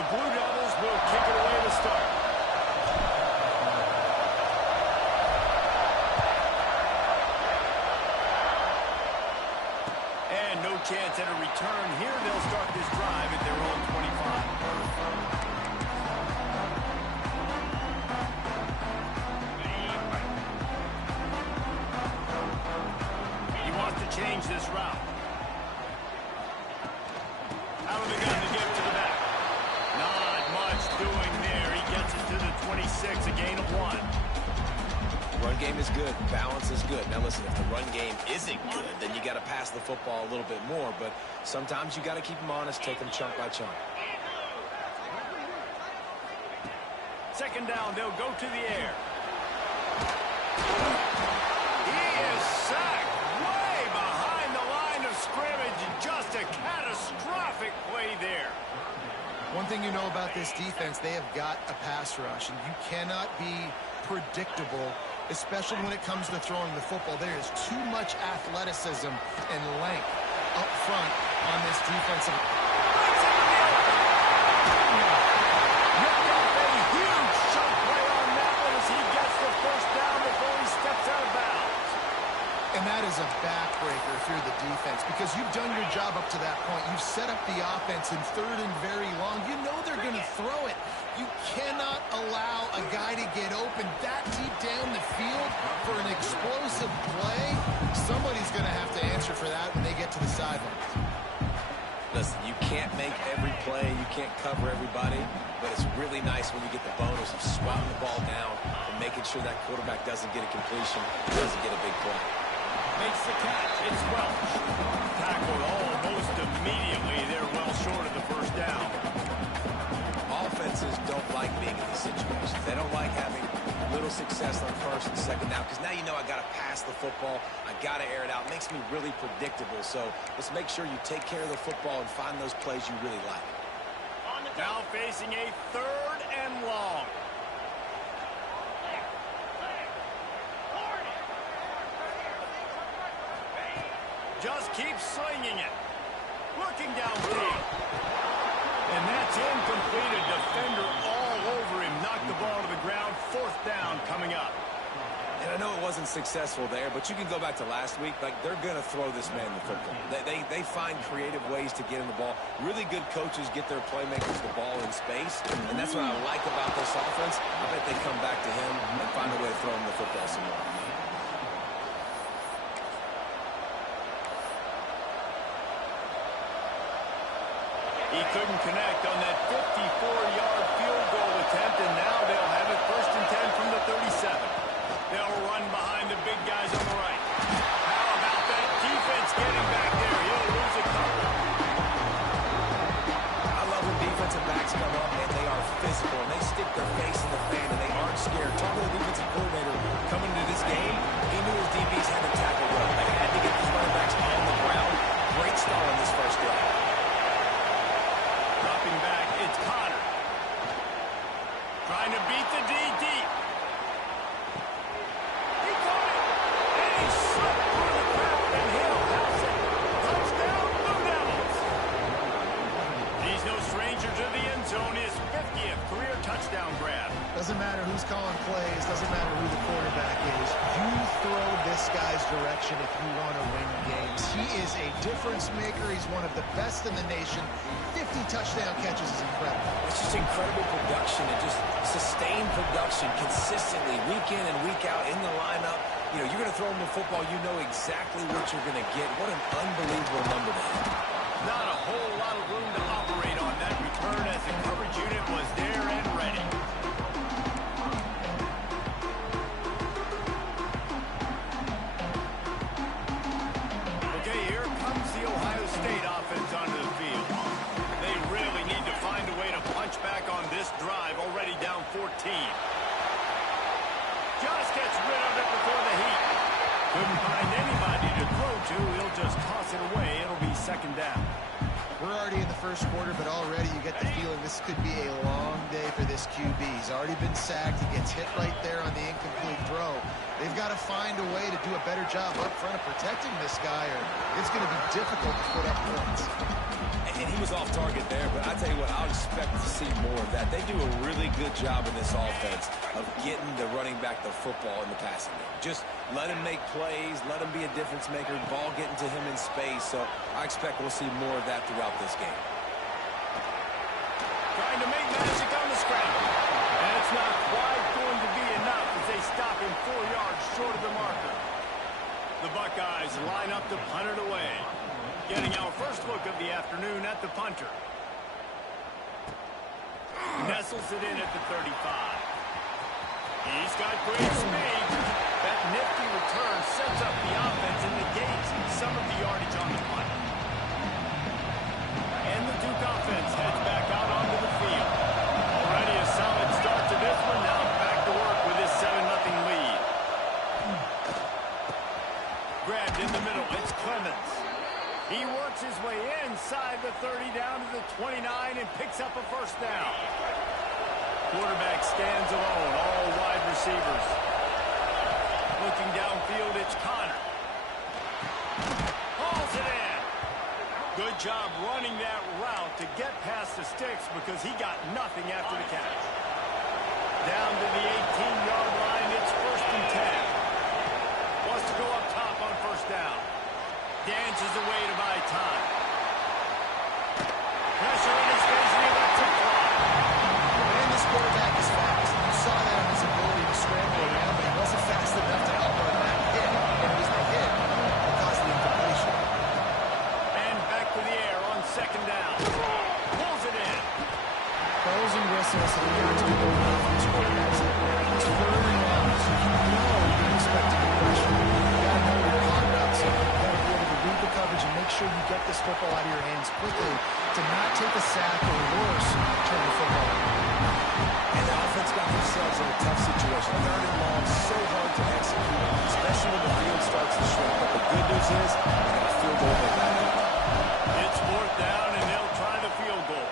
The Blue Devils will kick it away to start. And no chance at a return here. They'll start this drive at their own 25. He wants to change this route. Out of the gun to give to the back. Not much doing there. He gets it to the 26, a gain of 1. Run game is good. Balance is good. Now listen, if the run game isn't good, then you got to pass the football a little bit more. But sometimes you got to keep them honest, take them chunk by chunk. Second down, they'll go to the air. He is sacked way behind the line of scrimmage. Just a catastrophic play there. One thing you know about this defense, they have got a pass rush, and you cannot be predictable, especially when it comes to throwing the football. There is too much athleticism and length up front on this defensive. Ripped off a huge chunk play on that one as he gets the first down before he steps out of bounds. And that is a backbreaker if you're the defense, because you've done your job up to that point. You've set up the offense in third and very long. You know they're going to throw it. You cannot allow a guy to get open that deep down the field for an explosive play. Somebody's going to have to answer for that when they get to the sidelines. Listen, you can't make every play. You can't cover everybody. But it's really nice when you get the bonus of swatting the ball down and making sure that quarterback doesn't get a completion, doesn't get a big play. Makes the catch. It's Welch. Tackled almost immediately. They're well short of the first down. Offenses don't like being in these situations. They don't like having little success on first and second down, because now you know I got to pass the football. I got to air it out. It makes me really predictable. So let's make sure you take care of the football and find those plays you really like. Now facing a third and long. Just keep slinging it. Looking downfield. And that's incomplete. A defender all over him. Knocked the ball to the ground. Fourth down coming up. And I know it wasn't successful there, but you can go back to last week. Like, they're going to throw this man the football. They find creative ways to get in the ball. Really good coaches get their playmakers the ball in space, and that's what I like about this offense. I bet they come back to him and find a way to throw him the football some more. He couldn't connect on that 54-yard field goal attempt, and now they'll have it 1st and 10 from the 37. They'll run behind the big guys on the right. How about that defense getting back there? He'll lose a couple. I love when defensive backs come up and they are physical, and they stick their face in the fan, and they aren't scared. Talk to the defensive coordinator coming into this game. He knew his DBs had to tackle well. They had to get these running backs on the ground. Great start on this first drive. Dropping back, it's Connor. Trying to beat the D deep. He caught it. And he slipped through the crowd, and he'll house it. Touchdown, Blue Devils. He's no stranger to the end zone. His 50th career touchdown grab. Doesn't matter who's calling plays, doesn't matter who the quarterback is. You throw this guy's direction if you want to win games. He is a difference maker. He's one of the best in the nation. 50 touchdown catches is incredible. It's just incredible production and just sustained production consistently week in and week out in the lineup. You know, you're going to throw him the football, you know exactly what you're going to get. What an unbelievable number to have. Not a whole lot of room to operate on that return as the coverage unit was there and ready. Okay, here comes the Ohio State offense onto the field. They really need to find a way to punch back on this drive, already down 14. Just gets rid of it before the heat. Couldn't find anybody to throw to. He'll just toss it away. It'll be second down. We're already in the first quarter, but already you get the feeling this could be a long day for this QB. He's already been sacked. He gets hit right there on the incomplete throw. They've got to find a way to do a better job up front of protecting this guy, or it's going to be difficult to put up points. And he was off target there, but I tell you what, I'll expect to see more of that. They do a really good job in this offense of getting the running back the football in the passing game. Just let him make plays, let him be a difference maker, ball getting to him in space. So I expect we'll see more of that throughout this game. Trying to make magic on the scramble. And it's not quite going to be enough as they stop him 4 yards short of the marker. The Buckeyes line up to punt it away. Getting our first look of the afternoon at the punter. Nestles it in at the 35. He's got great speed. That nifty return sets up the offense and negates some of the yardage on the punt. And the Duke offense heads back out onto the field. Already a solid start to this one. Now back to work with this 7-0 lead. Grabbed in the middle. It's Clemens. He works his way inside the 30 down to the 29 and picks up a first down. Quarterback stands alone, all wide receivers. Looking downfield, it's Connor. Hauls it in. Good job running that route to get past the sticks because he got nothing after the catch. Down to the 18-yard line, it's 1st and 10. Wants to go up top on first down. Dances away to buy time. Pressure in his face, and he lets it fly. And this quarterback is fast. You saw that in his ability to scramble around, but he wasn't fast enough to outrun that hit. And it was the hit that caused the incompletion. And back to the air on 2nd down. Pulls it in. Bells and whistles have got to be going off these quarterbacks. It's 3rd and long, so you know you're expecting pressure. You got to know you're caught up, so you got to be able to read the coverage and make sure you get this football out of your hands quickly to not take a sack or worse, turn the football over. And the offense got themselves in a tough situation. 3rd and long, so hard to execute, especially when the field starts to shrink. But the good news is, they got a field goal in their back. It's 4th down, and they'll try the field goal.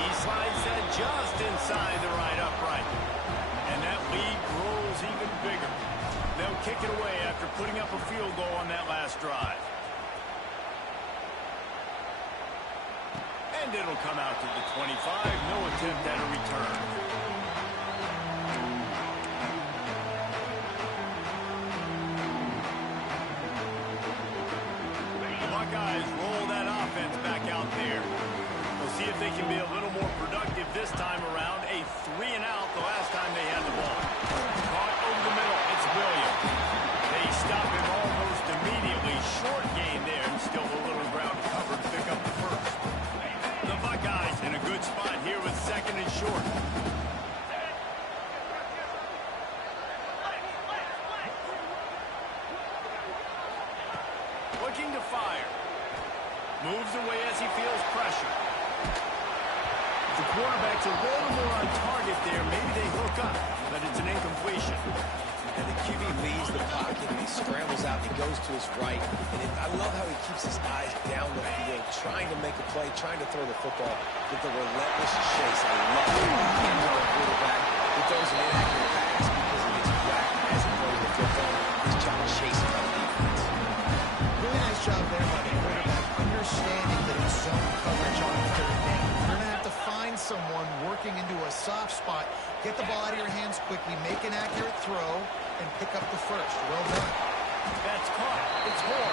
He slides that just inside the right upright. And that lead grows even bigger. They'll kick it away after putting up a field goal on that last drive. And it'll come out to the 25. No attempt at a return. The Buckeyes roll that offense back out there. We'll see if they can be a little more productive this time around. A 3-and-out the last time they had the ball. Caught over the middle. It's Williams. They stop him almost immediately. Short gain there, and still a little ground cover to pick up the first. The Buckeyes in a good spot here with 2nd and short. Looking to fire. Moves away as he feels pressure. The quarterback's a little more on target there. Maybe they hook up, but it's an incompletion. And the QB leaves the pocket, and he scrambles out, and he goes to his right. And I love how he keeps his eyes down the field, trying to make a play, trying to throw the football with the relentless chase. I love it. He's our quarterback who throws an inaccurate pass because he gets whacked as he throws the football. His job chasing on the defense. Really nice job there by the quarterback, understanding that it's zone coverage on 3rd down. You're going to have to find someone working into a soft spot, get the ball out of your hands quickly, make an accurate throw, and pick up the first. Well done. That's caught. It's Horn.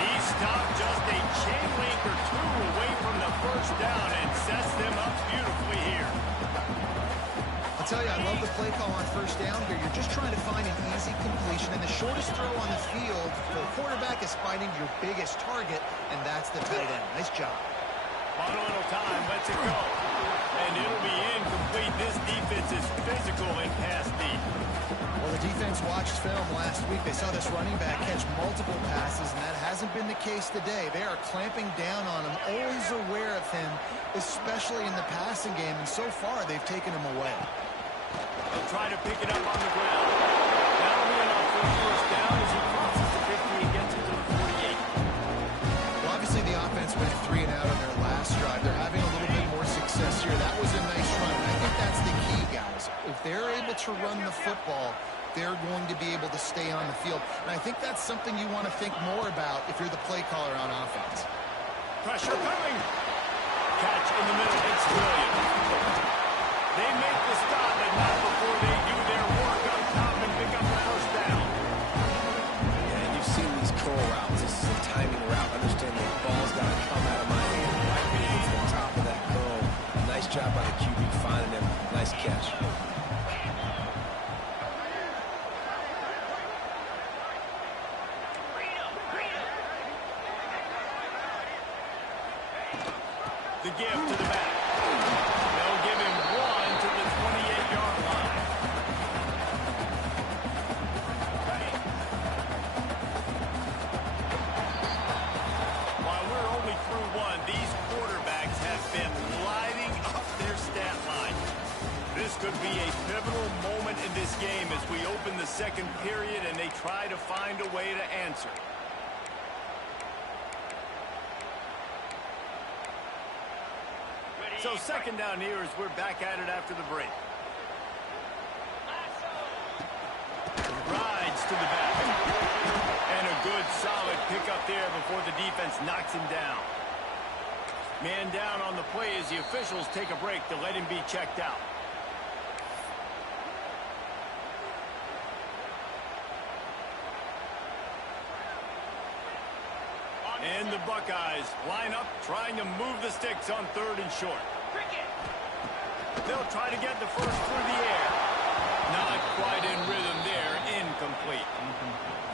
He stopped just a chain link or two away from the first down and sets them up beautifully here. I'll tell you, I love the play call on first down here. You're just trying to find an easy completion, and the shortest throw on the field for the quarterback is finding your biggest target, and that's the tight end. Nice job. On a little time, lets it go. And it'll be incomplete. This defense is physical and pass deep. Well, the defense watched film last week. They saw this running back catch multiple passes, and that hasn't been the case today. They are clamping down on him, always aware of him, especially in the passing game, and so far they've taken him away. They'll try to pick it up on the ground. That'll be enough for a first down as he crosses the 50 and gets it to the 48. Well, obviously the offense went 3-and-out on their last drive. They're having a little bit more success here. That was a nice run, and I think that's the key, guys. If they're able to run the football, they're going to be able to stay on the field. And I think that's something you want to think more about if you're the play caller on offense. Pressure coming. Catch in the middle. It's brilliant. They make the stop, but not before they do their work up top and pick up the first down. Yeah, and you've seen these curl routes. This is a timing route. Understand the ball's got to come out of my hand right when it hits the top of that curl. Nice job by the QB finding him. Nice catch. The give to the back. They'll give him one to the 28-yard line. While we're only through one, these quarterbacks have been lighting up their stat line. This could be a pivotal moment in this game as we open the second period and they try to find a way to answer. So second down here as we're back at it after the break. Rides to the back. And a good solid pickup there before the defense knocks him down. Man down on the play as the officials take a break to let him be checked out. And the Buckeyes line up, trying to move the sticks on third and short. They'll try to get the first through the air. Not quite in rhythm there. Incomplete.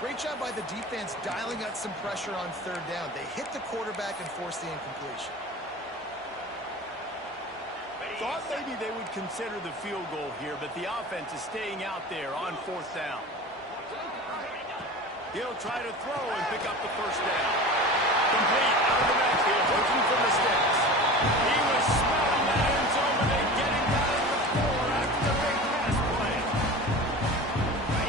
Great job by the defense dialing out some pressure on third down. They hit the quarterback and forced the incompletion. Thought maybe they would consider the field goal here, but the offense is staying out there on fourth down. He'll try to throw and pick up the first down. Complete out of the backfield, looking for the sticks. He was smelling that end zone, but they get him down at the 4 after the big pass play.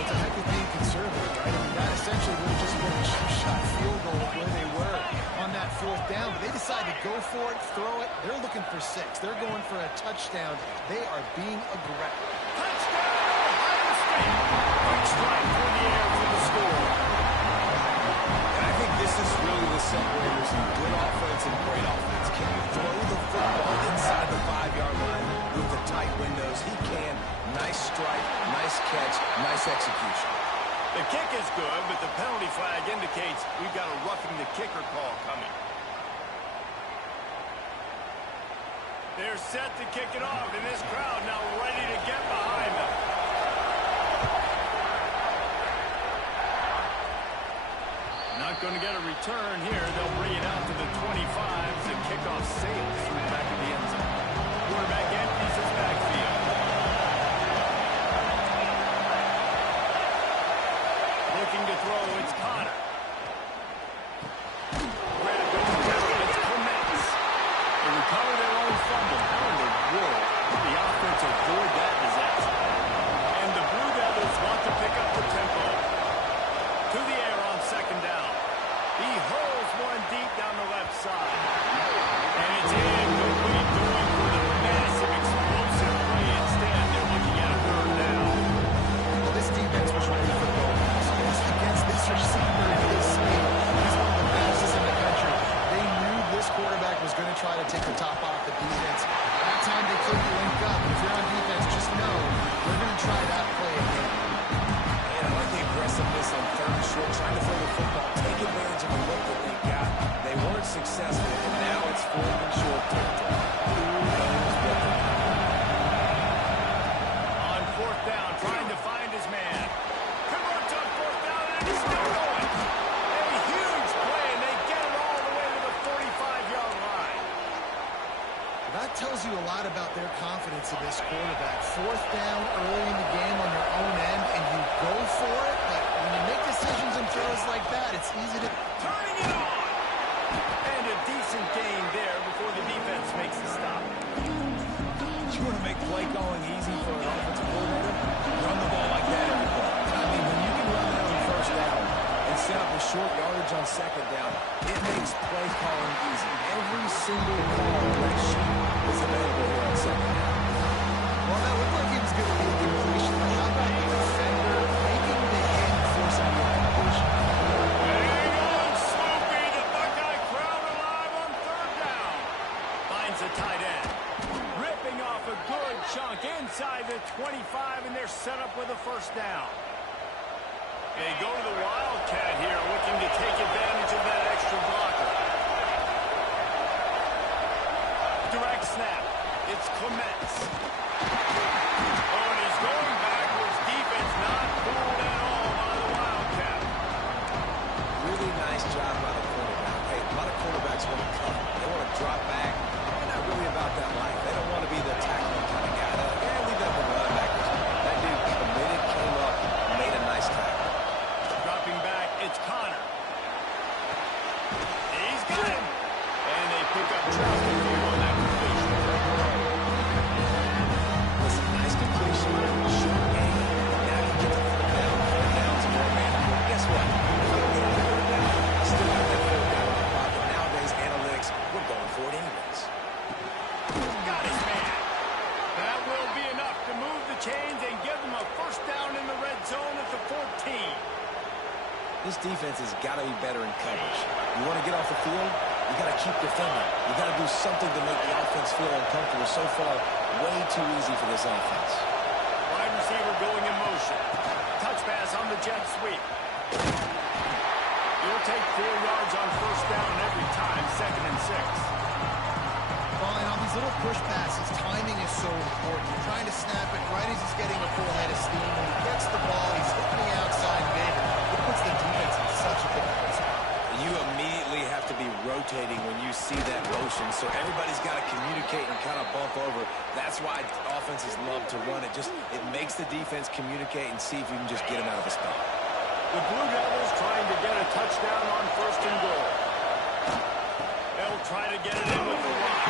It's a heck of being conservative, right? I mean, that essentially would have just been a shot field goal of where they were on that fourth down. But they decided to go for it, throw it. They're looking for 6. They're going for a touchdown. They are being aggressive. Touchdown, Ohio State. Quick strike through the air for the score. And I think this is really the separators in good offense and great offense. Can you throw the football inside the 5-yard line with the tight windows? He can. Nice strike, nice catch, nice execution. The kick is good, but the penalty flag indicates we've got a roughing the kicker call coming. They're set to kick it off, and this crowd now ready to get behind them. Not going to get a return here. They'll bring it out to the 25 as the kickoff sails through the back of the end zone. Quarterback empties his backfield. Looking to throw, it's Connor. Grab goes down, it's Clements. They recover their own fumble. How in the world did the offense avoid that disaster? And the Blue Devils want to pick up the tempo. To the air on second down. He hurls one deep down the left side. And it's incomplete, going for the massive explosive play instead. They're looking at a third down. Well, this defense was ready for goal. Against this receiver at his speed, he's one of the fastest in the country. They knew this quarterback was going to try to take the top off the defense. That time they couldn't link up. If you're on defense, just know they're going to try that play again. And I like the aggressiveness on third and short, trying to throw the football, take advantage of the look that they got. They weren't successful, and now it's fourth and short territory. Who knows what they're doing? On fourth down, trying to find his man. Converts on fourth down, and he's still going. A huge play, and they get it all the way to the 45-yard line. That tells you a lot about their confidence in this quarterback. Fourth down early in the game on your own end, and you go for it, but when you make decisions and throws like that, it's easy to... Turning it on. And a decent gain there before the defense makes the stop. You want to make play calling easy for an offensive coordinator? Run the ball like that every play. I mean, when you can run that on first down and set up a short yardage on second down, it makes play calling easy. Every single call on that sheet is available here on second down. Well, that looked like he was going to be a completion, but how about the defender tight end. Ripping off a good chunk inside the 25, and they're set up with a first down. They go to the Wildcat here, looking to take advantage of that extra blocker. Direct snap. It's Clements. Oh, and he's going backwards. Defense not fooled at all by the Wildcat. Really nice job by the quarterback. Hey, a lot of quarterbacks want to cover. They want to drop back. They're not really about that life. They don't want to be the tackling kind of guy. They're like, yeah, leave that for the linebackers. That dude committed, came up, made a nice tackle. Dropping back, it's Connor. He's got him. And they pick up Charles on that completion. Listen, nice completion, short game. Now you get the fourth down, some more man. Guess what? If I don't get the fourth down, I still have that fourth down in my pocket. Nowadays, analytics, we're going for it anyways. Got his man. That will be enough to move the chains and give them a first down in the red zone at the 14. This defense has got to be better in coverage. You want to get off the field, you got to keep defending. You got to do something to make the offense feel uncomfortable. So far, way too easy for this offense. Wide receiver going in motion. Touch pass on the jet sweep. He'll take 4 yards on first down every time, 2nd and 6. Well, and on these little push passes, timing is so important. You're trying to snap it right as he's getting a full head of steam. When he gets the ball, he's hitting the outside big. It puts the defense in such a difficult spot. You immediately have to be rotating when you see that motion, so everybody's got to communicate and kind of bump over. That's why offenses love to run it. It makes the defense communicate and see if you can just get him out of a spot. The Blue Devils trying to get a touchdown on 1st and goal. They'll try to get it in with the run.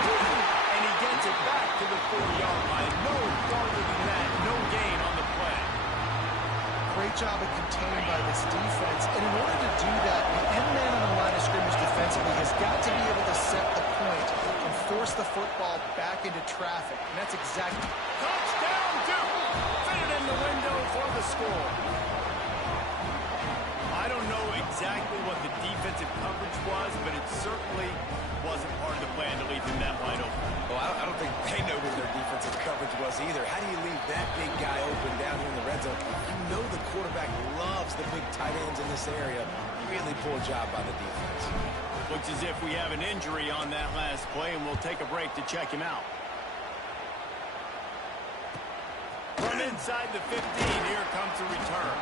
And he gets it back to the 4-yard line. No farther than that. No gain on the play. Great job of containing by this defense. And in order to do that, the end man on the line of scrimmage defensively has got to be able to set the point and force the football back into traffic. And that's exactly... Touchdown, Duke! Fit it in the window for the score. I don't know exactly what the defensive coverage was, but it certainly wasn't part of the plan to leave him that wide open. Well, I don't think they know who their defensive coverage was either. How do you leave that big guy open down here in the red zone? You know the quarterback loves the big tight ends in this area. Really poor job by the defense. Looks as if we have an injury on that last play, and we'll take a break to check him out. From inside the 15, here comes the return.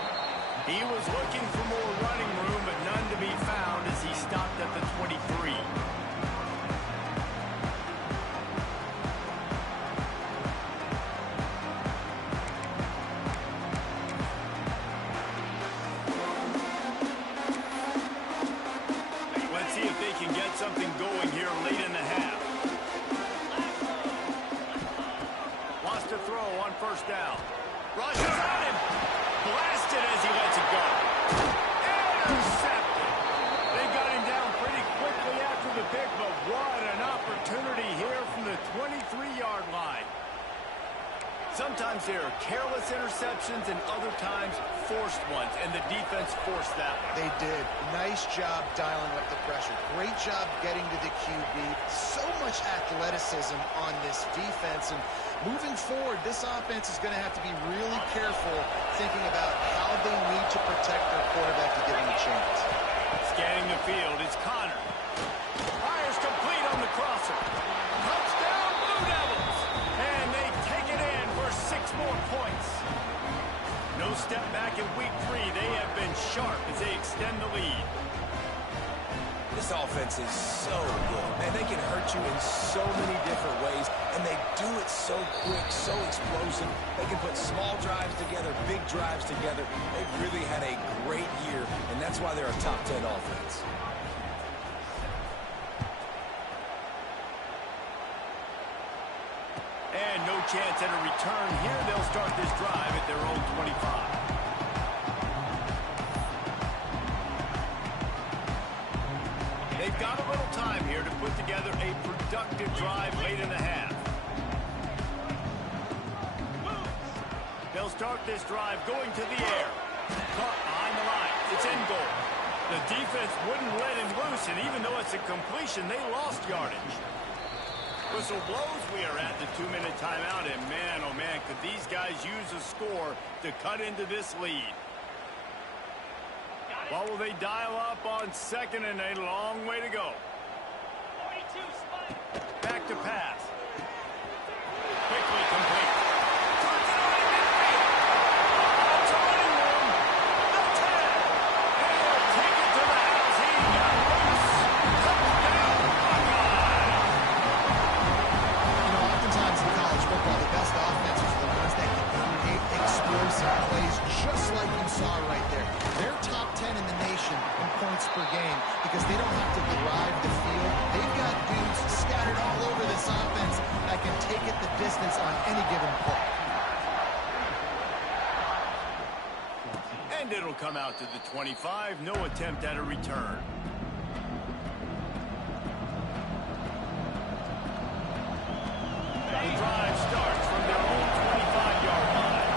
He was looking for more running room, but none to be found as he stopped at the 23. Let's see if they can get something going here late in the half. Wants to throw on first down. Rushes at him. Blasted as he lets it go. Intercepted. They got him down pretty quickly after the pick, but what an opportunity here from the 23-yard line. Sometimes there are careless interceptions and other times forced ones, and the defense forced that one. They did. Nice job dialing up the pressure. Great job getting to the QB. So much athleticism on this defense. And moving forward, this offense is going to have to be really careful thinking about how they need to protect their quarterback to give him a chance. Scanning the field, it's Connor. Fires complete on the crosser. Touchdown, Blue Devils! And they take it in for 6 more points. No step back in week 3. They have been sharp as they extend the lead. This offense is so good. Man, they can hurt you in so many different ways, and they do it so quick, so explosive. They can put small drives together, big drives together. They've really had a great year, and that's why they're a top 10 offense. And no chance at a return here. They'll start this drive at their own 25. They've got a little time here to put together a productive drive late in the half. They'll start this drive going to the air. Caught behind the line. It's in goal. The defense wouldn't let him loose, and even though it's a completion, they lost yardage. Whistle blows, we are at the 2-minute timeout, and man, oh man, could these guys use a score to cut into this lead. What will they dial up on second, and a long way to go. Back to pass. Quickly complete. Turns it on in midfield. It's a running room. The 10. And he'll take it to the house. He got loose. Touchdown, Buckeyes. You know, oftentimes in college football, the best offenses are the ones that can create explosive plays, just like you saw right there. They're top 10 in the nation in points per game because they don't have to drive the field. They've got dudes scattered all over this offense that can take it the distance on any given play. And it'll come out to the 25. No attempt at a return. The drive starts from their own 25-yard line.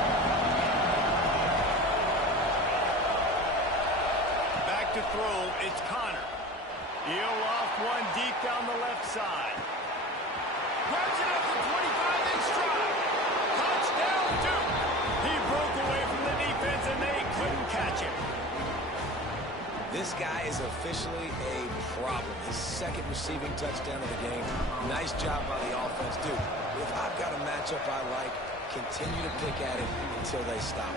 Back to throw, it's Connor. He'll off one deep down the left side. Grabs it up to 25, they stride. Touchdown, Duke. He broke away from the defense, and they couldn't catch him. This guy is officially a problem. His second receiving touchdown of the game. Nice job by the offense. Dude, if I've got a matchup I like, continue to pick at it until they stop.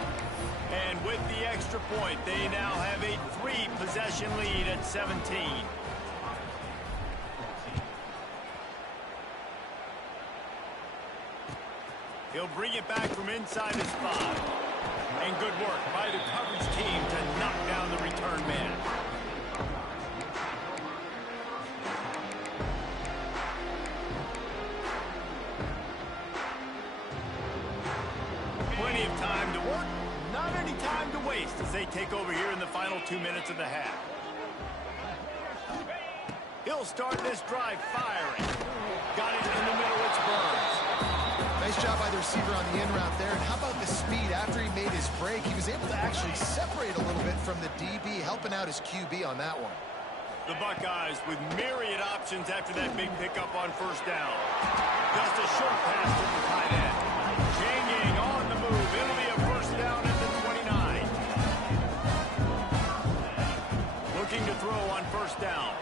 And with the extra point, they now have a 3-possession lead at 17. He'll bring it back from inside his 5. And good work by the coverage team to knock down the return man. Plenty of time to work, not any time to waste as they take over here in the final 2 minutes of the half. He'll start this drive firing. Got it in the middle, it's Burns. Nice job by the receiver on the in route there. And how about the speed after he made his break? He was able to actually separate a little bit from the DB, helping out his QB on that one. The Buckeyes with myriad options after that big pickup on first down. Just a short pass to the tight end. Changing on the move. It'll be a first down at the 29. Looking to throw on first down.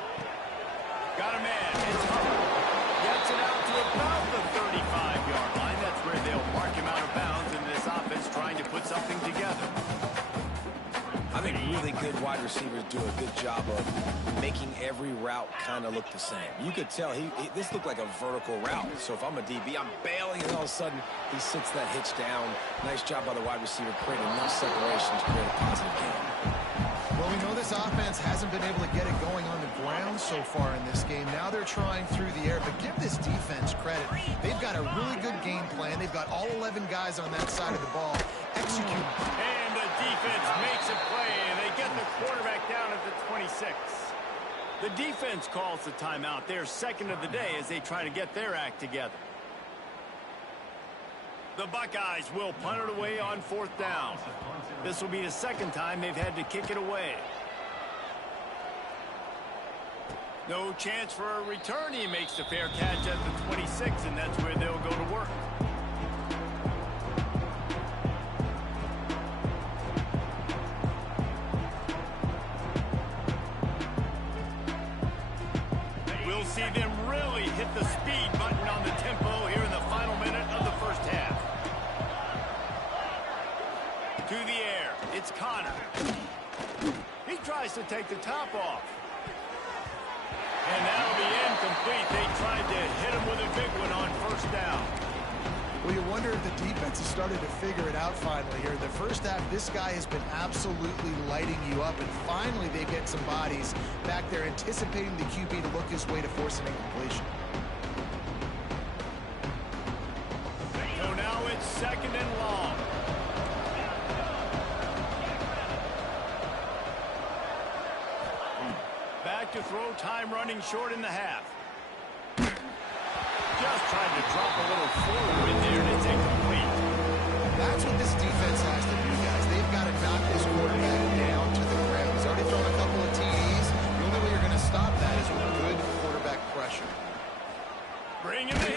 Got a man. It's Hubbard. Gets it out to about the 35-yard line. That's where they'll mark him out of bounds in this offense trying to put something together. I think really good wide receivers do a good job of making every route kind of look the same. You could tell this looked like a vertical route. So if I'm a DB, I'm bailing, and all of a sudden he sits that hitch down. Nice job by the wide receiver creating enough separation to create a positive game. Well, we know this offense hasn't been able to get it going on the ground so far in this game. Now they're trying through the air, but give this defense credit. They've got a really good game plan. They've got all 11 guys on that side of the ball executing. And the defense makes a play, and they get the quarterback down at the 26. The defense calls the timeout. Their second of the day as they try to get their act together. The Buckeyes will punt it away on fourth down. This will be the second time they've had to kick it away. No chance for a return. He makes the fair catch at the 26, and that's where they'll go to work. We'll see them really hit the speed button on the tempo here in the final minute of the first half. To the air, it's Connor. He tries to take the top off. And that'll be incomplete. They tried to hit him with a big one on first down. Well, you wonder if the defense has started to figure it out finally here. The first half, this guy has been absolutely lighting you up, and finally they get some bodies back there anticipating the QB to look his way to force an incompletion. So now it's second and long. Back to throw, time running short in the half. Just tried to drop a little forward in there, and it's incomplete. That's what this defense has to do, guys. They've got to knock this quarterback down to the ground. He's already thrown a couple of TDs. The only way you're going to stop that is with good quarterback pressure. Bring him in.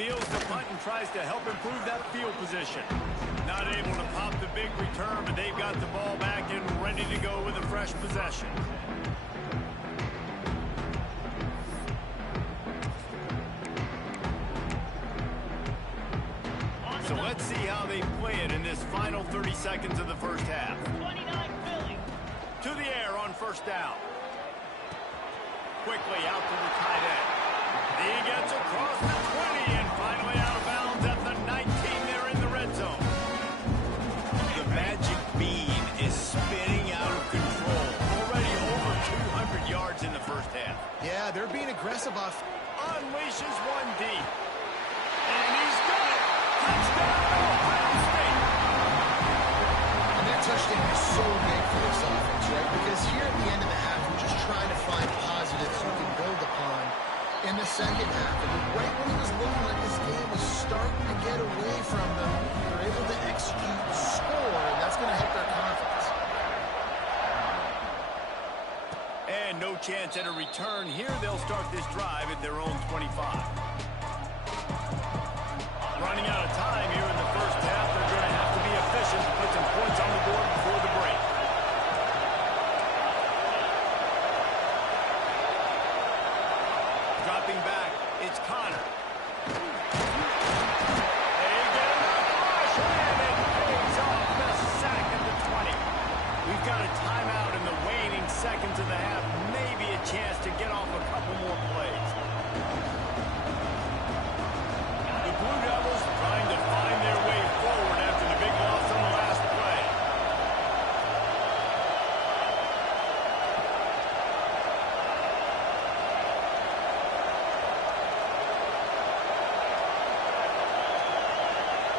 Fields the punt and tries to help improve that field position. Not able to pop the big return, but they've got the ball back and ready to go with a fresh possession. So let's see how they play it in this final 30 seconds of the first half. 29 Philly. To the air on first down. Quickly out to the tight end. He gets across the 20 and finally out of bounds at the 19 there in the red zone. The magic bean is spinning out of control. Already over 200 yards in the first half. Yeah, they're being aggressive off. Unleashes one deep. And he's got it. Touchdown, Ohio State. And that touchdown is so big for this offense, right? Because here at the end of the half, we're just trying to find positives you can build upon in the second half. And right when it was looking like this game was starting to get away from them, they're able to execute, score, and that's going to help their confidence. And no chance at a return here. They'll start this drive at their own 25. Running out of time here in the first half. They're going to have to be efficient to put some points on the board before the break. Dropping back, it's Connor. They get another rush, and it pays off the sack at the 20. We've got a timeout in the waning seconds of the half. Maybe a chance to get off a couple more plays. The Blue Devils trying to find their way forward after the big loss on the last play.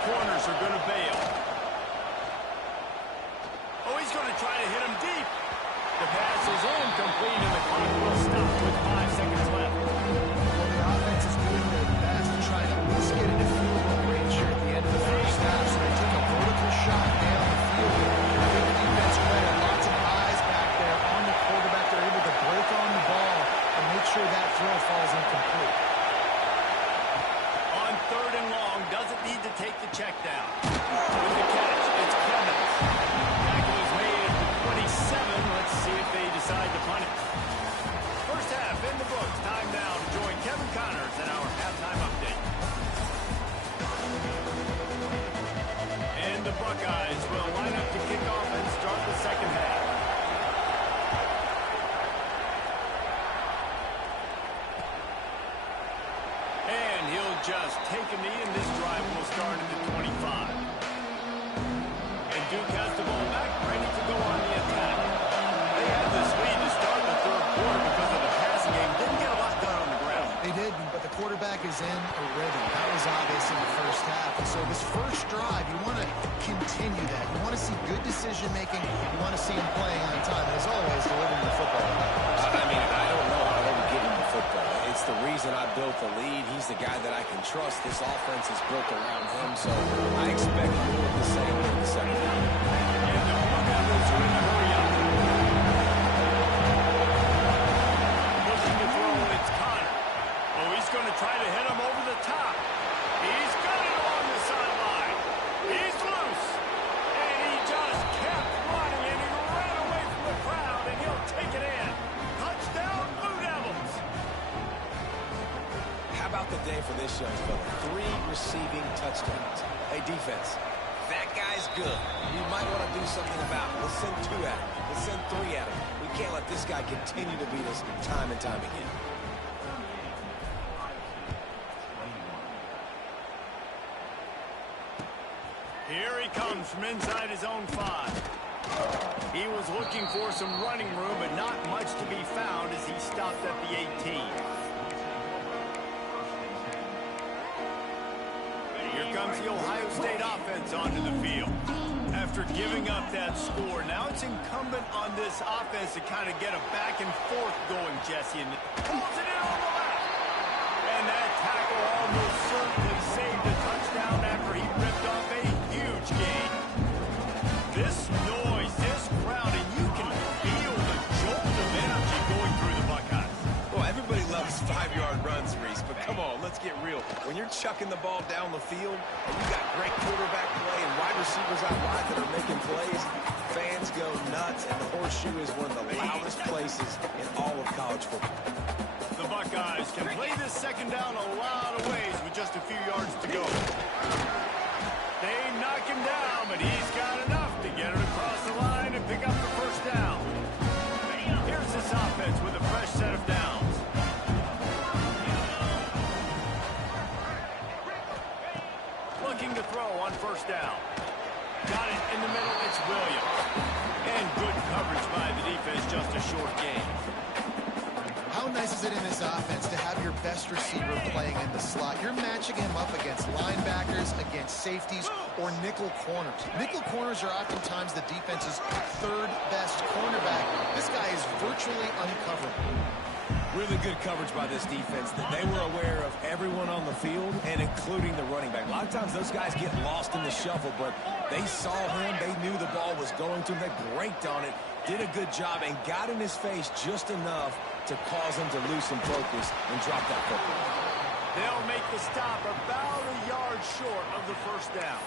Corners are going to bail. Oh, he's going to try to hit him deep. The pass is incomplete, and the clock will stop with 5 seconds left. Well, the offense is doing their best to try to at least get into field goal range here at the end of the first half. So they take a vertical shot down the field. Give the defense credit. Lots of eyes back there on the quarterback. They're able to break on the ball and make sure that throw falls incomplete. On third and long, doesn't need to take the check down. With the catch, it's Clemens. Tackle is made at the 27. Let's see if they decide to punt it. First half in the books. Time now to join Kevin Connors in our halftime update. And the Buckeyes will line up to kick off and start the second half. And he'll just take a knee, and this drive will start at the 25. And Duke has the ball back, ready to go on the attack. They had this lead to start the third quarter because of the passing game. Didn't get a lot done on the ground. They did, but the quarterback is in a rhythm. That was obvious in the first half. And so this first drive, you want to continue that. You want to see good decision-making. You want to see him playing on time. And as always, delivering the football. I mean, I don't know how they would give him the football. It's the reason I built the lead. He's the guy that I can trust. This offense is built around him, so I expect more of the same in the second half. And the Blue Devils are in a hurry up. Looking to throw, it's Connor. Oh, he's going to try to hit him over the top. He's got it along the sideline. He's loose. And he just kept running, and he ran away from the crowd, and he'll take it in. Touchdown, Blue Devils. How about the day for this young fella? 3 receiving touchdowns. Hey, defense, that guy's good. You might want to do something about it. Let's send 2 at him. Let's send 3 at him. We can't let this guy continue to beat us time and time again. Here he comes from inside his own 5. He was looking for some running room, but not much to be found as he stopped at the 18. Here comes the Ohio State offense onto the field. After giving up that score, now it's incumbent on this offense to kind of get a back and forth going, Jesse. And pulls it in on the left. And that tackle almost certainly saved a touchdown after he ripped off a huge gain. This noise, this crowd, and you can feel the jolt of energy going through the Buckeyes. Well, everybody loves 5-yard runs, Reese, but Come on, let's get real. When you're chucking the ball down the field and you got great quarterback play and wide receivers out wide that are making plays, fans go nuts, and the horseshoe is one of the loudest places in all of college football. The Buckeyes can play this second down a lot of ways with just a few yards to go. They knock him down, but he's got enough to get it across the line and pick up the first down. Here's this offense with a fresh set of downs. Looking to throw on first down. Got it in the middle, it's Williams. And good coverage by the defense, just a short gain. How nice is it in this offense to have your best receiver playing in the slot? You're matching him up against linebackers, against safeties, or nickel corners. Nickel corners are oftentimes the defense's third best cornerback. This guy is virtually uncoverable. Really good coverage by this defense. That they were aware of everyone on the field, and including the running back. A lot of times those guys get lost in the shuffle, but they saw him. They knew the ball was going to him. They braked on it, did a good job, and got in his face just enough to cause him to lose some focus and drop that football. They'll make the stop about a yard short of the first down.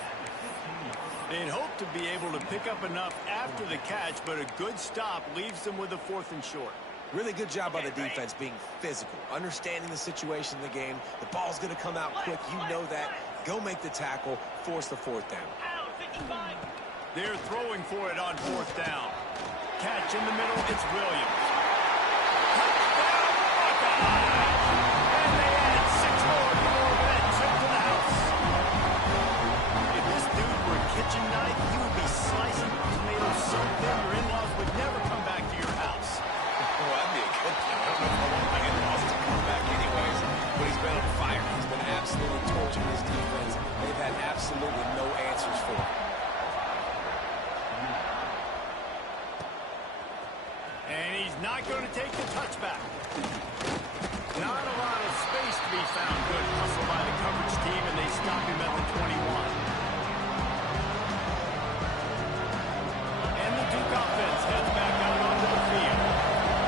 They'd hope to be able to pick up enough after the catch, but a good stop leaves them with a 4th and short. Really good job by the defense being physical, understanding the situation in the game. The ball's going to come out quick. You know that. Go make the tackle, force the 4th down. They're throwing for it on 4th down. Catch in the middle, it's Williams. And they add 6 more for that trip to the house. If this dude were a kitchen knife, he would be slicing tomatoes so thin your in-laws would never come back to your house. Well, that'd be a good thing. I don't know if I want my in-laws to come back anyways, but he's been on fire. He's been absolutely torching his defense. They've had absolutely no answers for him. And he's not going to take the touchback. Not a lot of space to be found. Good hustle by the coverage team, and they stop him at the 21. And the Duke offense heads back out onto the field.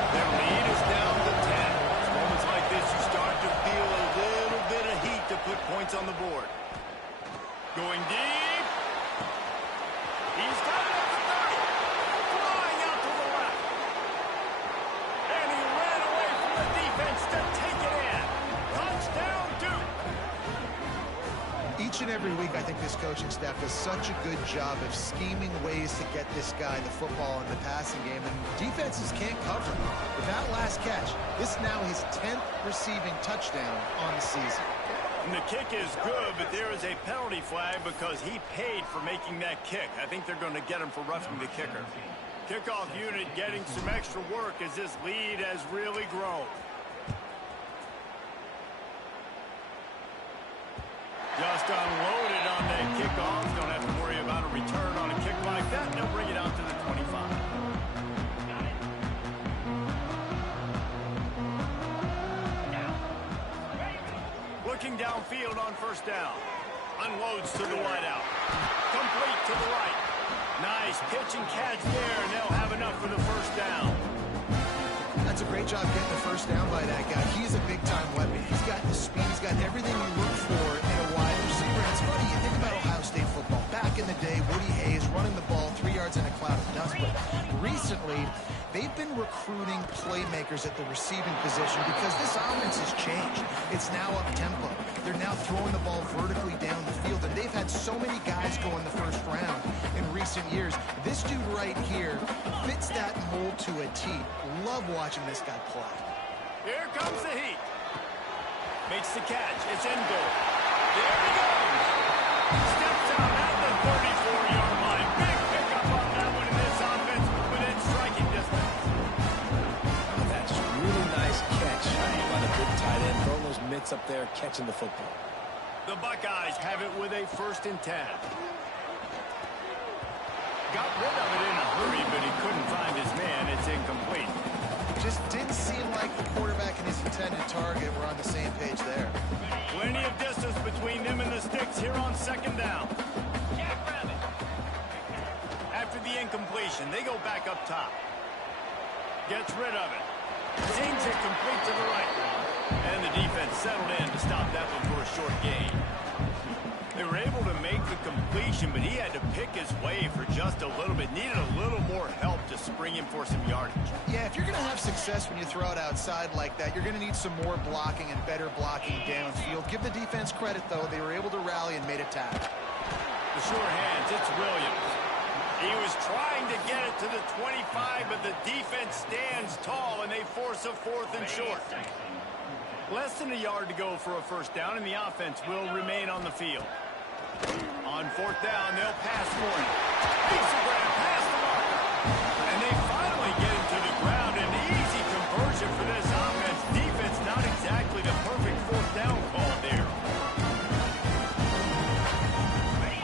Their lead is down to 10. It's moments like this you start to feel a little bit of heat to put points on the board. Going deep. He's got it at the 30. Flying out to the left. And he ran away from the defense to take it in. Touchdown, Duke. Each and every week, I think this coaching staff does such a good job of scheming ways to get this guy the football in the passing game, and defenses can't cover him. With that last catch, this is now his 10th receiving touchdown on the season. And the kick is good, but there is a penalty flag because he paid for making that kick. I think they're going to get him for roughing the kicker. Kickoff unit getting some extra work as this lead has really grown. Just unloaded on that kickoff. Don't have to worry about a return on a kick like that. They'll bring it out to the 25. Looking downfield on first down. Unloads to the wideout. Complete to the right. Nice pitch and catch there, and they'll have enough for the first down. That's a great job getting the first down by that guy. He's a big-time weapon. He's got the speed. He's got everything you look for in a wide receiver. And it's funny, you think about Ohio State football. Back in the day, Woody Hayes running the ball 3 yards in a cloud of dust. But recently, they've been recruiting playmakers at the receiving position because this offense has changed. It's now up-tempo. They're now throwing the ball vertically down the field, and they've had so many guys go in the first round in recent years. This dude right here fits that mold to a T. Love watching this guy play. Here comes the heat. Makes the catch. It's in goal. There he goes. Steps out at the 34-yard line. Big pickup on that one in this offense within striking distance. That's a really nice catch by the big tight end. Throwing those mitts up there, catching the football. The Buckeyes have it with a 1st and 10. Got rid of it in a hurry, but he couldn't find his man. It's incomplete. Just didn't seem like the quarterback and his intended target were on the same page there. Plenty of distance between them and the sticks here on 2nd down. After the incompletion, they go back up top. Gets rid of it. Sings it complete to the right. And the defense settled in to stop that one for a short gain. They were able to make the completion, but he had to pick his way for just a little bit. Needed a little more help to spring him for some yardage. Yeah, if you're going to have success when you throw it outside like that, you're going to need some more blocking and better blocking downfield. Give the defense credit, though. They were able to rally and made a tackle. The sure hands, it's Williams. He was trying to get it to the 25, but the defense stands tall, and they force a 4th and short. Less than a yard to go for a first down, and the offense will remain on the field. On 4th down, they'll pass for it. Makes the grab past the marker. And they finally get him to the ground. An easy conversion for this offense. Defense not exactly the perfect 4th down call there.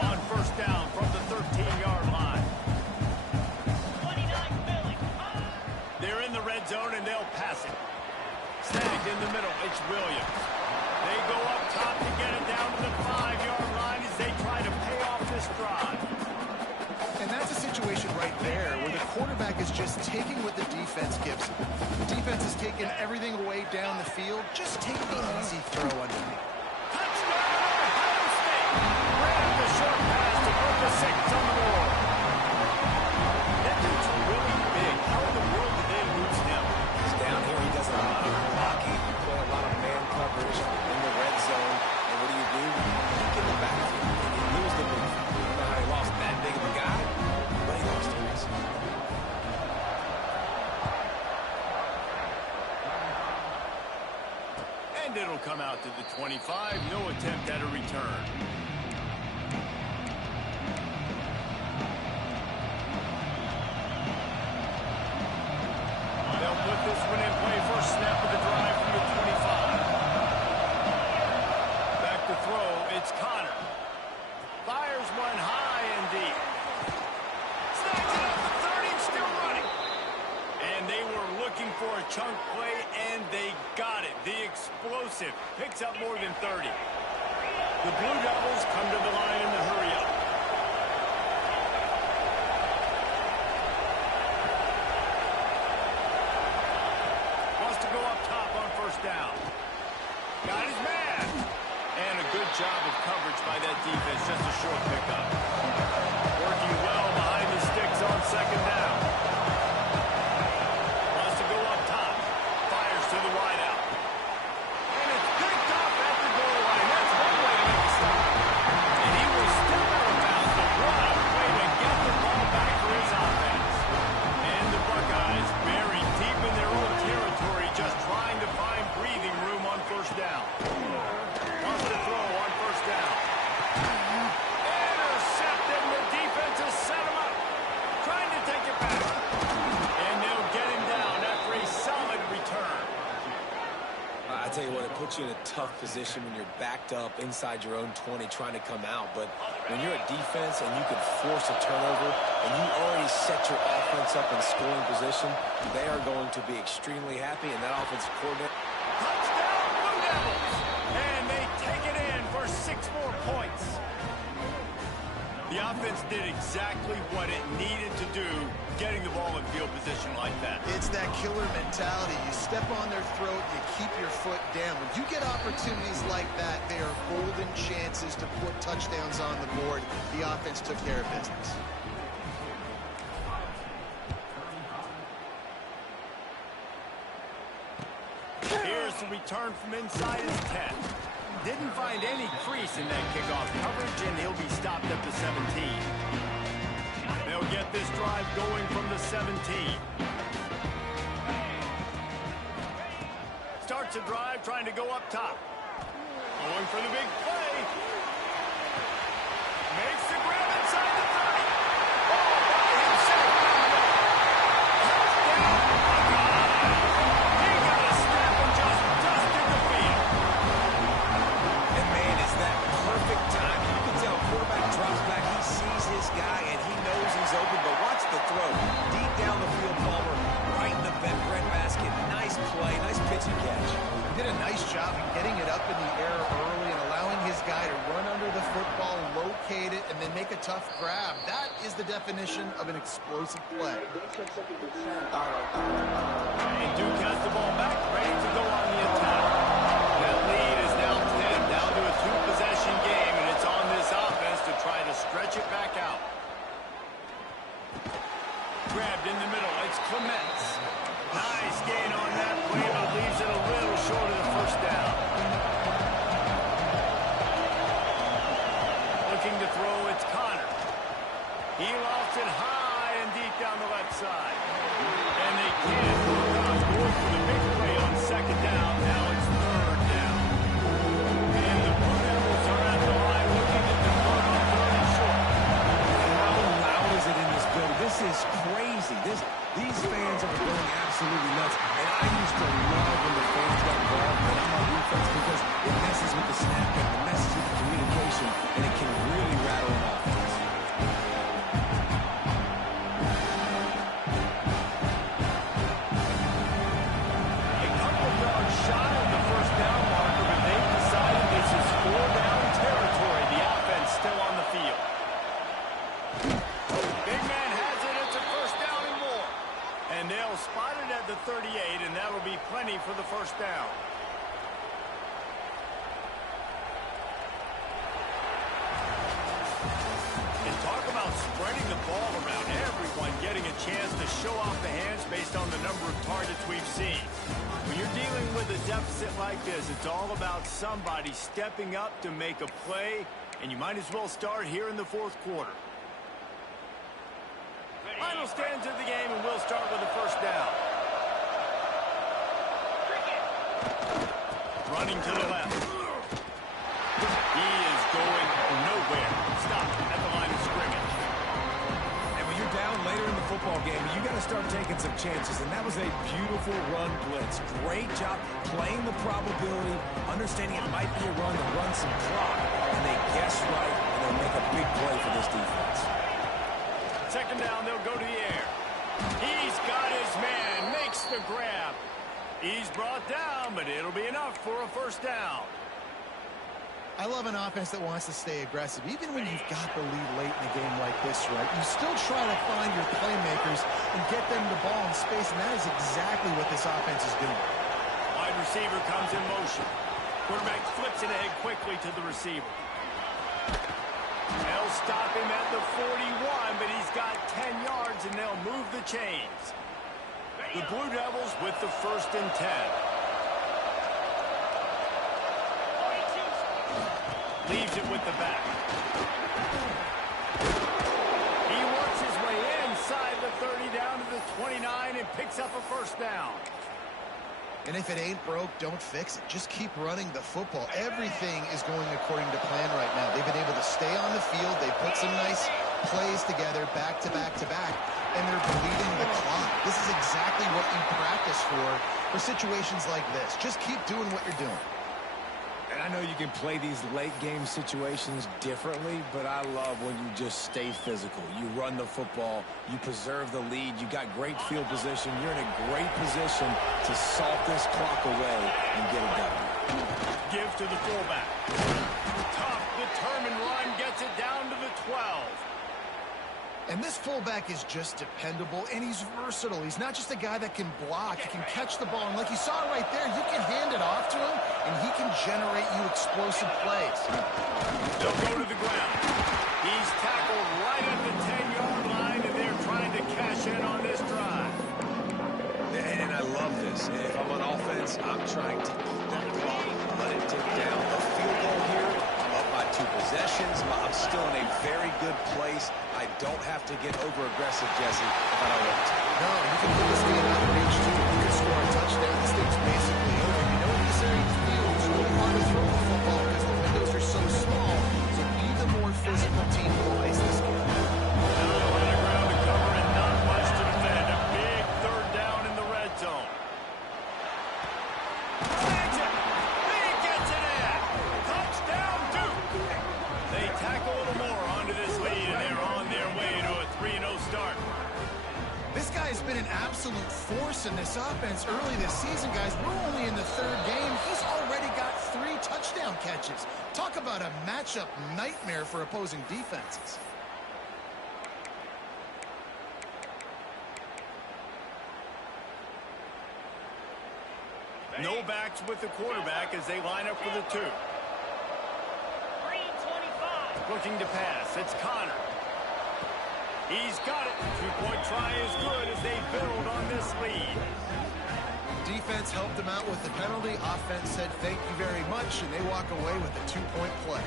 On 1st down from the 13-yard line. They're in the red zone, and they'll pass it. Snagged in the middle, it's Williams. They go up top to get it down to the 5-yard line as they try to pay off this drive. And that's a situation right there where the quarterback is just taking what the defense gives him. The defense is taking everything away down the field. Just take the easy throw underneath. Touchdown, Ohio State! Ran the short pass to put the 6 on the board. That dude's really big. How in the world did they lose him? He's down here. He does a lot of blocking. He play a lot of man coverage in the red zone. And what do? You get in the backfield. And you lose the move. I don't know how he lost that big of a guy, but he lost him. And it'll come out to the 25. No attempt at a return. They'll put this one in play. First snap of the drive from the 25. Back to throw. It's Connor. Fires one high and deep. Snags it up the 30 and still running. And they were looking for a chunk play, and they got it. The explosive picks up more than 30. The Blue Devils come to the line in the hurry-up. Wants to go up top on 1st down. Got his man. And a good job of coverage by that defense. Just a short pickup. Working well behind the sticks on 2nd down. Wants to go up top. Fires to the wide out. And it's picked off at the goal line. That's one way to make a stop. And he will step out of bounds, but what a way to get the ball back for his offense. And the Buckeyes buried deep in their own territory, just trying to find breathing room on 1st down. Wants to throw on 1st down. Intercepted, and the defense has set him up. Trying to take it back. And they'll get him down after a solid return. I tell you what, it puts you in a tough position when you're backed up inside your own 20 trying to come out. But when you're a defense and you can force a turnover and you already set your offense up in scoring position, they are going to be extremely happy, and that offensive coordinator. Touchdown, Blue Devils! And they take it in for 6 more points. The offense did exactly what it needed to do, getting the ball in field position like that. It's that killer mentality. You step on their throat, you keep your foot down. When you get opportunities like that, they are golden chances to put touchdowns on the board. The offense took care of business. Here's the return from inside his 10. Didn't find any crease in that kickoff coverage, and he'll be stopped at the 17. They'll get this drive going from the 17. Starts a drive trying to go up top. Going for the big play. Makes the grab inside the 30. Ball by himself down the middle. Touchdown, Buckeyes. He got a step and just dusted the field. And man, is that perfect time. You can tell quarterback drops back. He sees his guy, and he knows he's open. But watch the throw. Deep down the field, Palmer, right in the bread basket. Nice play, nice pitch and catch. He did a nice job of getting it up in the air early and allowing his guy to run under the football, low locate it, and then make a tough grab. That is the definition of an explosive play. And Duke has the ball back, ready to go on the attack. That lead is now 10, down to a two-possession game, and it's on this offense to try to stretch it back out. Grabbed in the middle, it's Clements. Nice gain on that play, but leaves it a little short of the first down. Looking to throw, it's Connor. He lofts it high and deep down the left side. And they can't hook up. Going for the big play on second down. Now it's third down. And the Blue Devils are at the line looking to convert on third and short. How loud is it in this building? This is crazy. These fans are going absolutely nuts. And I used to love when the fans got involved in our defense because it messes with the snap game, it messes with the communication, and it can really rattle an offense. A couple of yards shy of the first down marker, but they've decided this is four-down territory. The offense still on the field. Big man has it. It's a first down and more. And they'll spot it at the 38, and that'll be plenty for the first down. And talk about spreading the ball around, everyone getting a chance to show off the hands based on the number of targets we've seen. When you're dealing with a deficit like this, it's all about somebody stepping up to make a play, and you might as well start here in the fourth quarter. Final stands of the game, and we'll start with the first down. Running to the left. He is going nowhere. Stop at the line of scrimmage. And when you're down later in the football game, you got to start taking some chances, and that was a beautiful run blitz. Great job playing the probability, understanding it might be a run to run some clock, and they guess right, and they'll make a big play for this defense. Second down, they'll go to the air. He's got his man, makes the grab. He's brought down, but it'll be enough for a first down. I love an offense that wants to stay aggressive. Even when you've got the lead late in a game like this, right, you still try to find your playmakers and get them the ball in space, and that is exactly what this offense is doing. Wide receiver comes in motion. Quarterback flips it ahead quickly to the receiver. They'll stop him at the 41, but he's got 10 yards, and they'll move the chains. The Blue Devils with the first and 10. Leaves it with the back. He works his way inside the 30 down to the 29 and picks up a first down. And if it ain't broke, don't fix it. Just keep running the football. Everything is going according to plan right now. They've been able to stay on the field. They've put some nice plays together back to back to back, and they're bleeding the clock. This is exactly what you practice for situations like this. Just keep doing what you're doing. And I know you can play these late-game situations differently, but I love when you just stay physical. You run the football, you preserve the lead, you got great field position, you're in a great position to salt this clock away and get it done. Give to the fullback. Tough, determined run, gets it down to the 12. And this fullback is just dependable, and he's versatile. He's not just a guy that can block. He can catch the ball, and like you saw right there, you can hand it off to him, and he can generate you explosive plays. They'll go to the ground. He's tackled right at the 10-yard line, and they're trying to cash in on this drive. And I love this. If I'm on offense, I'm trying to eat that clock, let it tick down. A field goal here, I'm up by 2 possessions. I'm still in a very good place. I don't have to get over-aggressive, Jesse, if I don't want to. No, you can put this game out of reach, too. You can score a touchdown. This thing's basically over. You know in this area of the field, it's really hard to throw the football because the windows are so small. So be the more physical team to ice this game. Now a lot of ground to cover and not much to defend. A big third down in the red zone. Takes it. He gets it in. Touchdown, Duke. They tackle a little more onto this lead, and they're on their way to a 3-0 start. This guy's been an absolute force in this offense early this season, guys. We're only in the third game. He's already got 3 touchdowns. touchdown catches. Talk about a matchup nightmare for opposing defenses. No backs with the quarterback as they line up for the 2. 325. Looking to pass. It's Connor. He's got it. Two-point try is good as they build on this lead. Defense helped them out with the penalty. Offense said thank you very much, and they walk away with a 2-point play.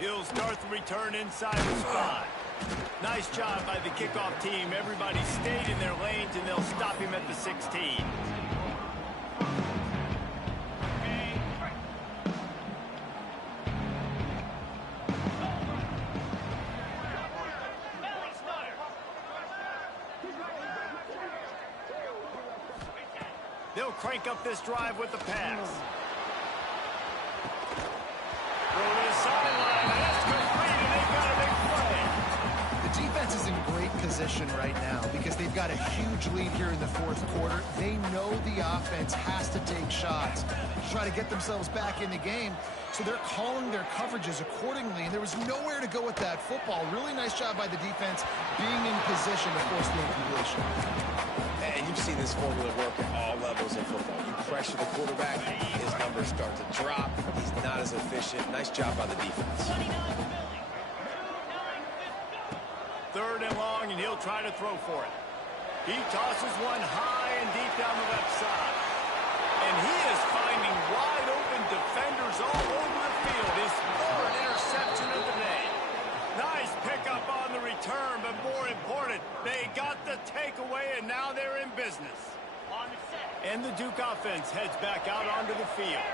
He'll start the return inside the spot. Nice job by the kickoff team. Everybody stayed in their lanes, and they'll stop him at the 16. They'll crank up this drive with the pass. Throw to the sideline, and that's complete, and they've got a big play. The defense is in great position right now because they've got a huge lead here in the fourth quarter. They know the offense has to take shots to try to get themselves back in the game, so they're calling their coverages accordingly, and there was nowhere to go with that football. Really nice job by the defense being in position to force the incompletion. And you've seen this formula work at all levels of football. You pressure the quarterback, his numbers start to drop. He's not as efficient. Nice job by the defense. 3rd and long, and he'll try to throw for it. He tosses one high and deep down the left side. And he is finding wide open defenders all over the field. His 3rd interception of the day. Nice pickup on the return, but more important, they got the takeaway, and now they're in business. And the Duke offense heads back out onto the field.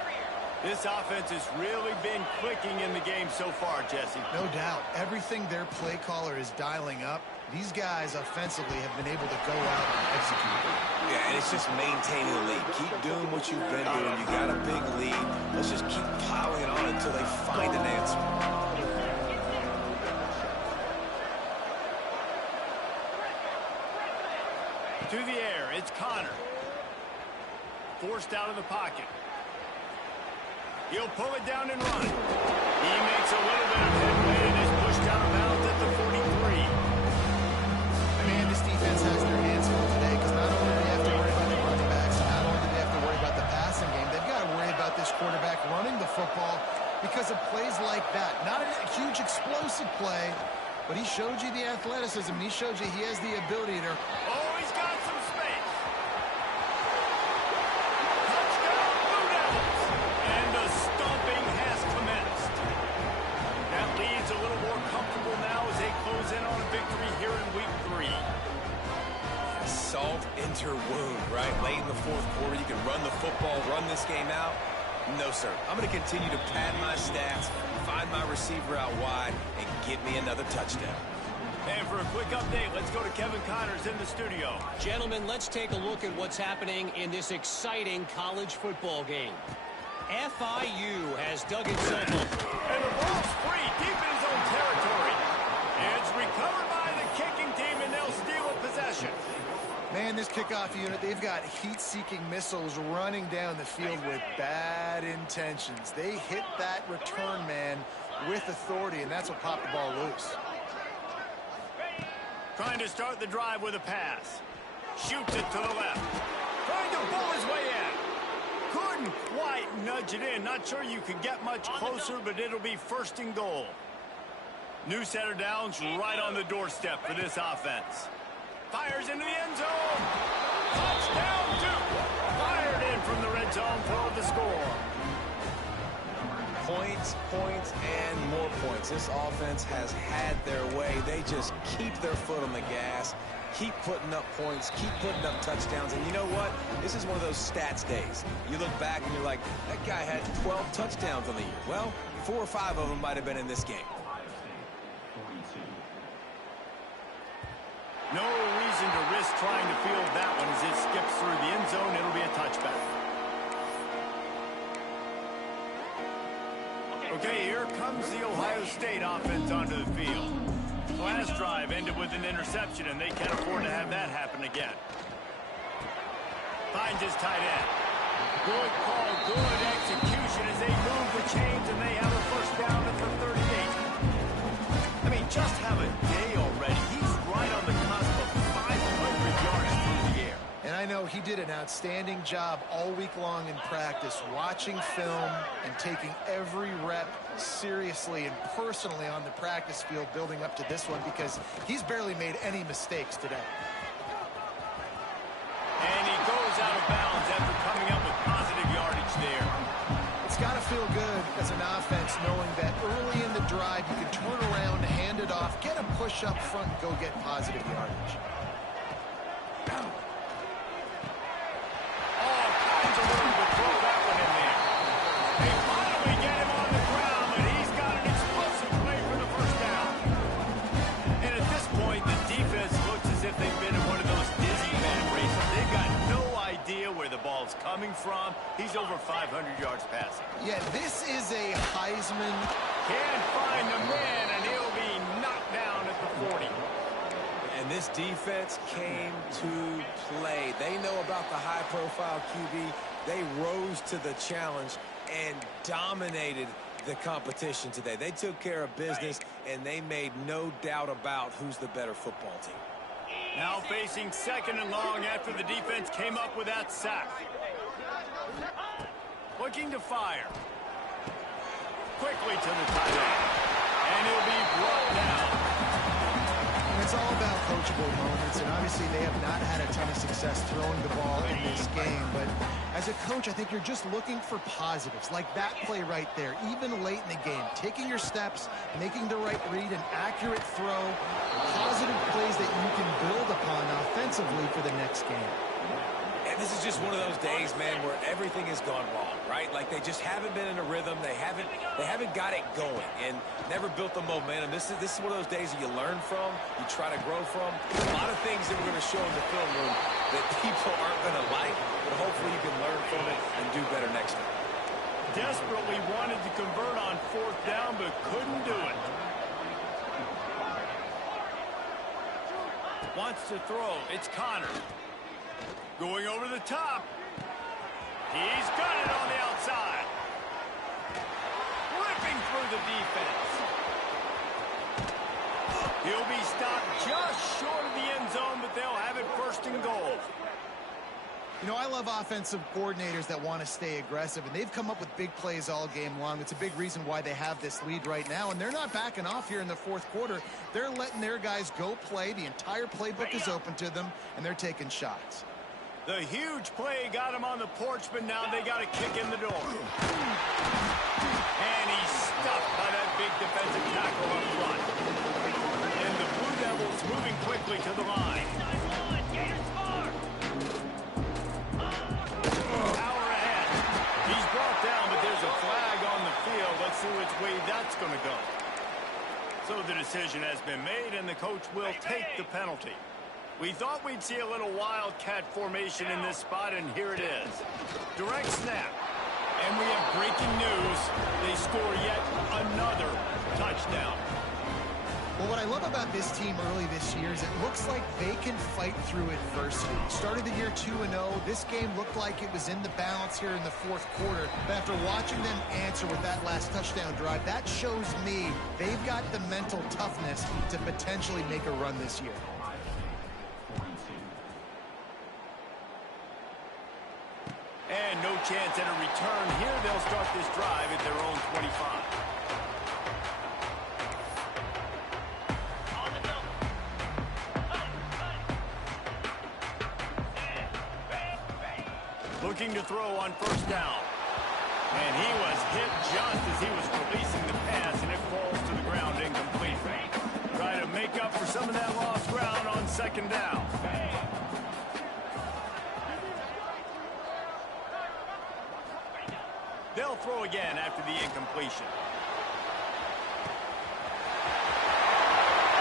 This offense has really been clicking in the game so far, Jesse. No doubt. Everything their play caller is dialing up, these guys offensively have been able to go out and execute. Yeah, and it's just maintaining the lead. Keep doing what you've been doing. You got a big lead. Let's just keep piling it on until they find an answer. To the air, it's Connor. Forced out of the pocket. He'll pull it down and run. He makes a little bit of headway and is pushed out of bounds at the 43. Man, this defense has their hands full today because not only do they have to worry about the running backs, not only do they have to worry about the passing game, they've got to worry about this quarterback running the football because of plays like that. Not a huge explosive play, but he showed you the athleticism. He showed you he has the ability to... Oh, he's got some space. Touchdown, Blue Devils. And the stomping has commenced. That leads a little more comfortable now as they close in on a victory here in week 3. Salt into wound, right? Late in the fourth quarter, you can run the football, run this game out. No, sir. I'm going to continue to pad my stats, find my receiver out wide, and get me another touchdown. And for a quick update, let's go to Kevin Connors in the studio. Gentlemen, let's take a look at what's happening in this exciting college football game. FIU has dug itself up. And the ball's free, deep in his own territory. It's recovered by the kicking team, and they'll steal a possession. Man, this kickoff unit, they've got heat-seeking missiles running down the field with bad intentions. They hit that return man with authority, and that's what popped the ball loose. Trying to start the drive with a pass. Shoots it to the left. Trying to pull his way in. Couldn't quite nudge it in. Not sure you could get much closer, but it'll be 1st and goal. New set of downs right on the doorstep for this offense. Fires into the end zone. Touchdown, Duke. Fired in from the red zone for the score. Points, points, and more points. This offense has had their way. They just keep their foot on the gas, keep putting up points, keep putting up touchdowns. And you know what? This is one of those stats days. You look back and you're like, that guy had 12 touchdowns on the year. Well, 4 or 5 of them might have been in this game. No reason to risk trying to field that one as it skips through the end zone. It'll be a touchback. Okay, here comes the Ohio State offense onto the field. Last drive ended with an interception, and they can't afford to have that happen again. Finds his tight end. Good call, good execution as they move the chains, and they have a first down at the 38. I mean, just have a day already. He's right on the cusp of 500 yards through the air. And I know he did an outstanding job all week long in practice, watching film and taking every rep seriously and personally on the practice field building up to this one, because he's barely made any mistakes today. And he goes out of bounds after coming up with positive yardage there. It's got to feel good as an offense knowing that early in the drive you can turn around, hand it off, get a push up front, and go get positive yardage. All kinds of room to throw that one in there. They finally get him on the ground, and he's got an explosive play for the first down. And at this point, the defense looks as if they've been in one of those Disneyland races. They've got no idea where the ball's coming from. He's over 500 yards passing. Yeah, this is a Heisman. Can't find the man, and he'll be knocked down at the 40. And this defense came to play. They know about the high-profile QB. They rose to the challenge and dominated the competition today. They took care of business, and they made no doubt about who's the better football team. Now facing second and long after the defense came up with that sack. Looking to fire. Quickly to the tight end. And he'll be brought down. It's all about coachable moments, and obviously they have not had a ton of success throwing the ball in this game. But as a coach, I think you're just looking for positives, like that play right there, even late in the game. Taking your steps, making the right read, an accurate throw, positive plays that you can build upon offensively for the next game. And this is just one of those days, man, where everything has gone wrong, right? Like they just haven't been in a rhythm. They haven't got it going and never built the momentum. This is one of those days that you learn from, you try to grow from. A lot of things that we're going to show in the film room that people aren't going to like, but hopefully you can learn from it and do better next time. Desperately wanted to convert on fourth down, but couldn't do it. Wants to throw. It's Connor. Going over the top. He's got it on the outside. Ripping through the defense. He'll be stopped just short of the end zone, but they'll have it first and goal. You know, I love offensive coordinators that want to stay aggressive, and they've come up with big plays all game long. It's a big reason why they have this lead right now, and they're not backing off here in the fourth quarter. They're letting their guys go play. The entire playbook is open to them, and they're taking shots. The huge play got him on the porch, but now they got a kick in the door. And he's stuffed by that big defensive tackle up front. And the Blue Devils moving quickly to the line. Power ahead. He's brought down, but there's a flag on the field. Let's see which way that's going to go. So the decision has been made, and the coach will take the penalty. We thought we'd see a little wildcat formation in this spot, and here it is. Direct snap. And we have breaking news. They score yet another touchdown. Well, what I love about this team early this year is it looks like they can fight through adversity. Started the year 2-0. This game looked like it was in the balance here in the fourth quarter. But after watching them answer with that last touchdown drive, that shows me they've got the mental toughness to potentially make a run this year. And no chance at a return here. They'll start this drive at their own 25. Looking to throw on first down. And he was hit just as he was releasing the pass, and it falls to the ground incomplete. Try to make up for some of that lost ground on second down. They'll throw again after the incompletion.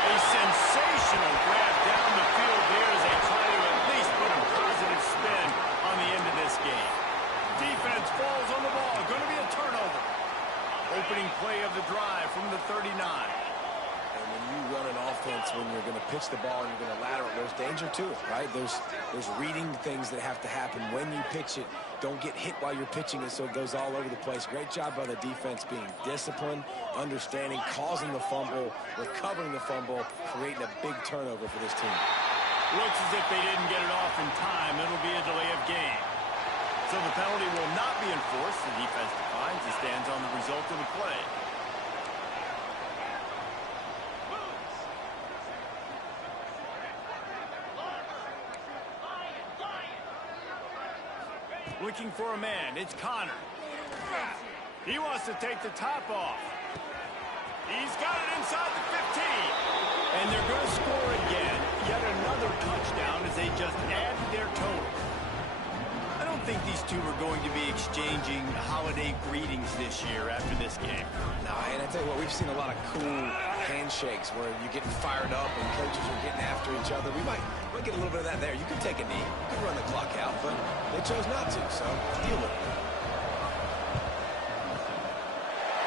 A sensational grab down the field there as they try to at least put a positive spin on the end of this game. Defense falls on the ball. Going to be a turnover. Opening play of the drive from the 39. And when you run an offense pitch the ball and you're going to lateral, there's danger to it, right? There's reading things that have to happen when you pitch it. Don't get hit while you're pitching it so it goes all over the place. Great job by the defense being disciplined, understanding, causing the fumble, recovering the fumble, creating a big turnover for this team. Looks as if they didn't get it off in time. It'll be a delay of game. So the penalty will not be enforced. The defense declines and stands on the result of the play. Looking for a man. It's Connor. He wants to take the top off. He's got it inside the 15. And they're going to score again. Yet another touchdown as they just add to their total. I don't think these two are going to be exchanging holiday greetings this year after this game. No, and I tell you what, we've seen a lot of cool handshakes where you're getting fired up and coaches are getting after each other. We might get a little bit of that there. You can take a knee, you can run the clock out, but they chose not to, so deal with it.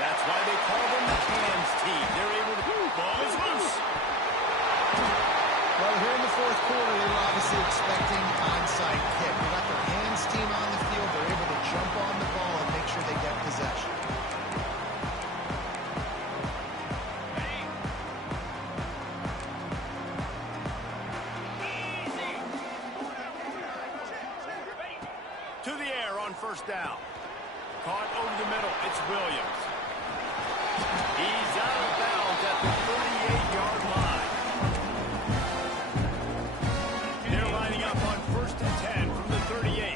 That's why they call them the hands team. They're able to... Ball is loose. Well, here in the fourth quarter, they were obviously expecting onside kick. They got their hands team on the field. They're able to jump on the ball and make sure they get possession. To the air on first down. Caught over the middle. It's Williams. He's out of bounds at the 38-yard line. They're lining up on first and 10 from the 38.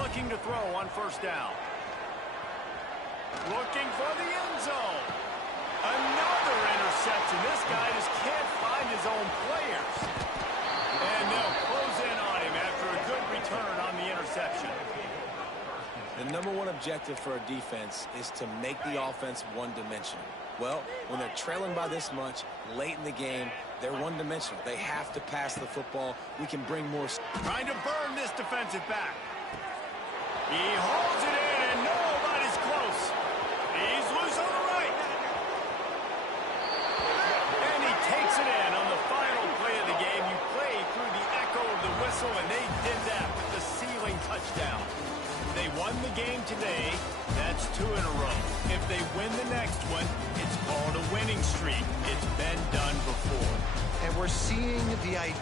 Looking to throw on first down. Looking for the end zone. Another interception. This guy just can't find his own players. And they'll close in on him after a good return on the interception. The number one objective for a defense is to make the offense one-dimensional. Well, when they're trailing by this much, late in the game, they're one-dimensional. They have to pass the football. We can bring more... Trying to burn this defensive back. He holds it in, and nobody's close. He's loose on the right. And he takes it in on the final play of the game. You play through the echo of the whistle, and they did that with the ceiling touchdown. They won the game today. That's 2 in a row. If they win the next one, it's called a winning streak. It's been done before. And we're seeing the identity.